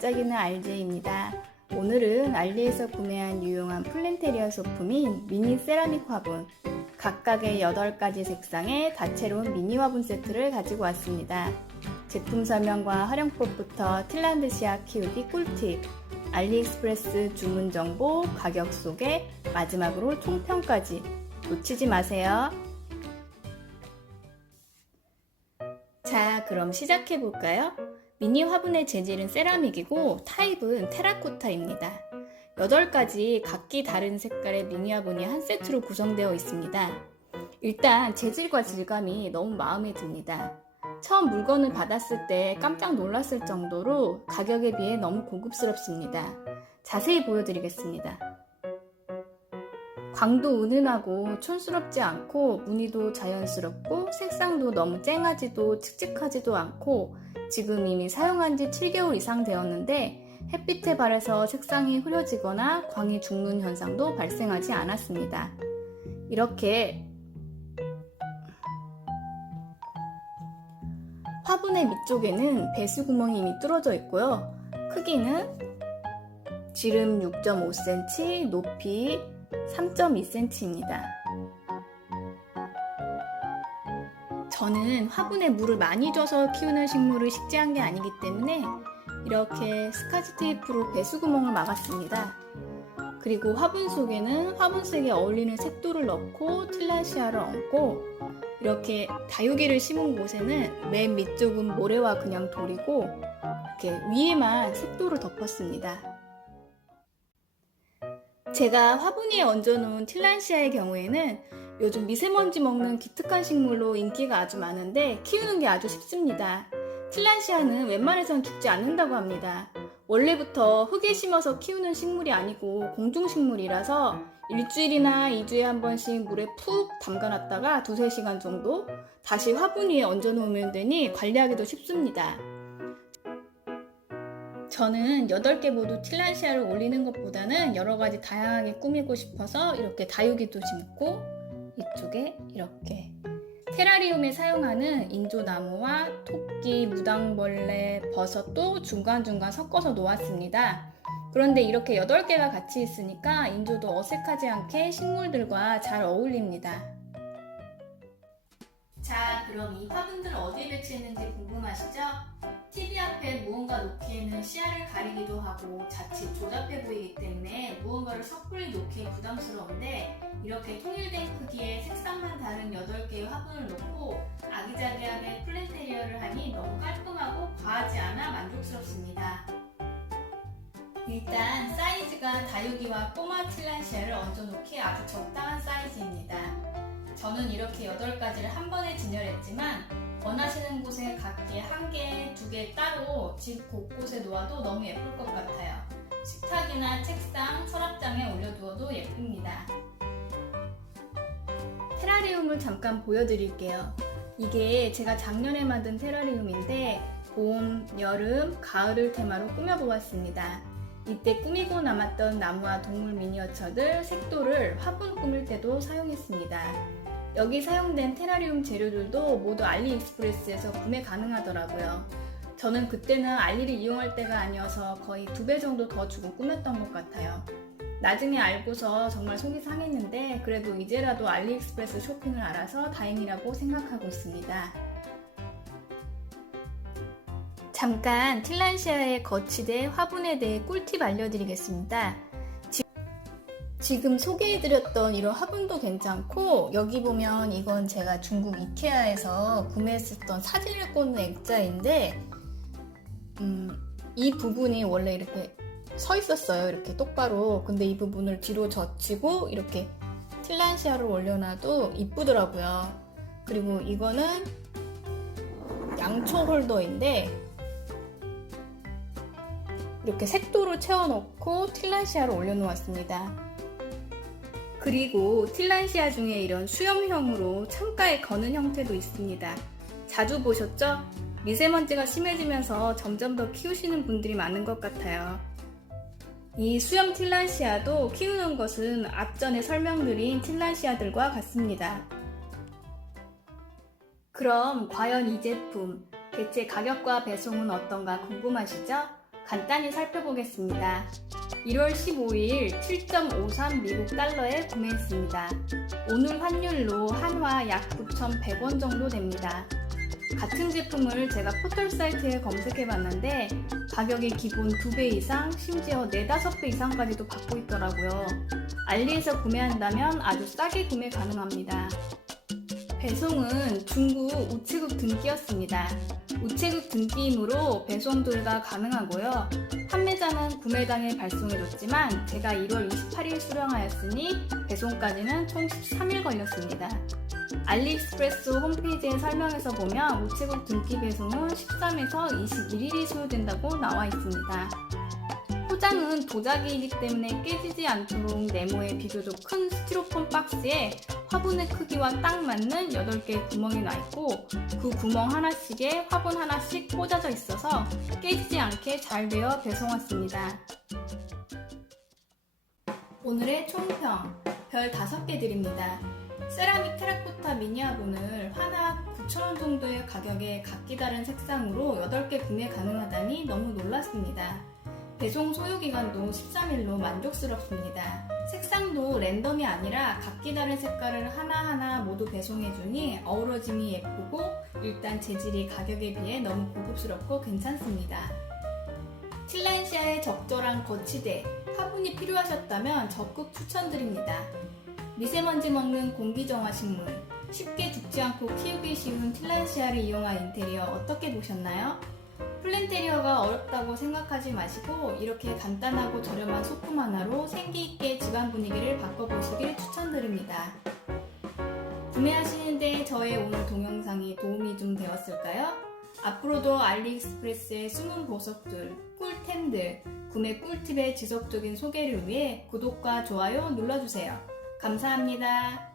반짝이는 RJ입니다. 오늘은 알리에서 구매한 유용한 플랜테리어 소품인 미니 세라믹 화분, 각각의 8가지 색상의 다채로운 미니 화분 세트를 가지고 왔습니다. 제품 설명과 활용법부터 틸란드시아 키우기 꿀팁, 알리익스프레스 주문 정보, 가격 소개, 마지막으로 총평까지 놓치지 마세요. 자, 그럼 시작해 볼까요? 미니 화분의 재질은 세라믹이고 타입은 테라코타입니다. 8가지 각기 다른 색깔의 미니 화분이 한 세트로 구성되어 있습니다. 일단 재질과 질감이 너무 마음에 듭니다. 처음 물건을 받았을 때 깜짝 놀랐을 정도로 가격에 비해 너무 고급스럽습니다. 자세히 보여드리겠습니다. 광도 은은하고 촌스럽지 않고 무늬도 자연스럽고 색상도 너무 쨍하지도 칙칙하지도 않고 지금 이미 사용한 지 7개월 이상 되었는데 햇빛에 발해서 색상이 흐려지거나 광이 죽는 현상도 발생하지 않았습니다. 이렇게 화분의 밑쪽에는 배수 구멍이 이미 뚫어져 있고요. 크기는 지름 6.5cm, 높이 3.2cm입니다. 저는 화분에 물을 많이 줘서 키우는 식물을 식재한 게 아니기 때문에 이렇게 스카치 테이프로 배수구멍을 막았습니다. 그리고 화분 속에는 화분색에 어울리는 색도를 넣고 틸란시아를 얹고 이렇게 다육이를 심은 곳에는 맨 밑쪽은 모래와 그냥 돌이고 이렇게 위에만 색도를 덮었습니다. 제가 화분 위에 얹어놓은 틸란시아의 경우에는 요즘 미세먼지 먹는 기특한 식물로 인기가 아주 많은데 키우는 게 아주 쉽습니다. 틸란시아는 웬만해선 죽지 않는다고 합니다. 원래부터 흙에 심어서 키우는 식물이 아니고 공중식물이라서 일주일이나 2주에 한 번씩 물에 푹 담가놨다가 2-3시간 정도 다시 화분 위에 얹어놓으면 되니 관리하기도 쉽습니다. 저는 8개 모두 틸란시아를 올리는 것보다는 여러가지 다양하게 꾸미고 싶어서 이렇게 다육이도 심고 이쪽에 이렇게 테라리움에 사용하는 인조나무와 토끼, 무당벌레, 버섯도 중간중간 섞어서 놓았습니다. 그런데 이렇게 8개가 같이 있으니까 인조도 어색하지 않게 식물들과 잘 어울립니다. 자, 그럼 이 화분들 어디에 배치했는지 궁금하시죠? TV 앞에 무언가 놓기에는 시야를 가리기도 하고 자칫 조잡해 보이기 때문에 무언가를 섣불리 놓기엔 부담스러운데 이렇게 통일된 크기의 색상만 다른 8개의 화분을 놓고 아기자기하게 플랜테리어를 하니 너무 깔끔하고 과하지 않아 만족스럽습니다. 일단 사이즈가 다육이와 꼬마 틸란시아를 얹어놓기에 아주 적당한 사이즈입니다. 저는 이렇게 8가지를 한 번에 진열했지만 원하시는 곳에 각기 1개, 2개 따로 집 곳곳에 놓아도 너무 예쁠 것 같아요. 식탁이나 책상, 서랍장에 올려두어도 예쁩니다. 테라리움을 잠깐 보여드릴게요. 이게 제가 작년에 만든 테라리움인데 봄, 여름, 가을을 테마로 꾸며보았습니다. 이때 꾸미고 남았던 나무와 동물 미니어처들, 색도를 화분 꾸밀 때도 사용했습니다. 여기 사용된 테라리움 재료들도 모두 알리익스프레스에서 구매 가능하더라고요. 저는 그때는 알리를 이용할 때가 아니어서 거의 2배 정도 더 주고 꾸몄던 것 같아요. 나중에 알고서 정말 속이 상했는데 그래도 이제라도 알리익스프레스 쇼핑을 알아서 다행이라고 생각하고 있습니다. 잠깐 틸란시아의 거치대 화분에 대해 꿀팁 알려드리겠습니다. 지금 소개해드렸던 이런 화분도 괜찮고 여기 보면 이건 제가 중국 이케아에서 구매했었던 사진을 꽂는 액자인데 이 부분이 원래 이렇게 서 있었어요. 이렇게 똑바로. 근데 이 부분을 뒤로 젖히고 이렇게 틸란시아를 올려놔도 이쁘더라고요. 그리고 이거는 양초 홀더인데 이렇게 색도를 채워놓고 틸란시아를 올려놓았습니다. 그리고 틸란시아 중에 이런 수염형으로 창가에 거는 형태도 있습니다. 자주 보셨죠? 미세먼지가 심해지면서 점점 더 키우시는 분들이 많은 것 같아요. 이 수염 틸란시아도 키우는 것은 앞전에 설명드린 틸란시아들과 같습니다. 그럼 과연 이 제품 대체 가격과 배송은 어떤가 궁금하시죠? 간단히 살펴보겠습니다. 1월 15일 7.53 미국 달러에 구매했습니다. 오늘 환율로 한화 약 9,100원 정도 됩니다. 같은 제품을 제가 포털 사이트에 검색해 봤는데 가격이 기본 2배 이상, 심지어 4-5배 이상까지도 받고 있더라고요. 알리에서 구매한다면 아주 싸게 구매 가능합니다. 배송은 중국 우체국 등기였습니다. 우체국 등기이므로 배송 도해가 가능하고요. 판매자는 구매당일 발송해줬지만 제가 1월 28일 수령하였으니 배송까지는 총 13일 걸렸습니다. 알리익스프레스 홈페이지의 설명에서 보면 우체국 등기 배송은 13에서 21일이 소요된다고 나와 있습니다. 포장은 도자기이기 때문에 깨지지 않도록 네모의 비교적 큰 스티로폼 박스에 화분의 크기와 딱 맞는 8개의 구멍이 나 있고 그 구멍 하나씩에 화분 하나씩 꽂아져 있어서 깨지지 않게 잘 되어 배송 왔습니다. 오늘의 총평, 별 5개 드립니다. 세라믹 테라코타 미니 화분을 하나 9,000원 정도의 가격에 각기 다른 색상으로 8개 구매 가능하다니 너무 놀랐습니다. 배송 소요기간도 13일로 만족스럽습니다. 색상도 랜덤이 아니라 각기 다른 색깔을 하나하나 모두 배송해주니 어우러짐이 예쁘고 일단 재질이 가격에 비해 너무 고급스럽고 괜찮습니다. 틸란시아의 적절한 거치대, 화분이 필요하셨다면 적극 추천드립니다. 미세먼지 먹는 공기정화 식물, 쉽게 죽지 않고 키우기 쉬운 틸란시아를 이용한 인테리어 어떻게 보셨나요? 플랜테리어가 어렵다고 생각하지 마시고 이렇게 간단하고 저렴한 소품 하나로 생기있게 집안 분위기를 바꿔보시길 추천드립니다. 구매하시는데 저의 오늘 동영상이 도움이 좀 되었을까요? 앞으로도 알리익스프레스의 숨은 보석들, 꿀템들, 구매 꿀팁의 지속적인 소개를 위해 구독과 좋아요 눌러주세요. 감사합니다.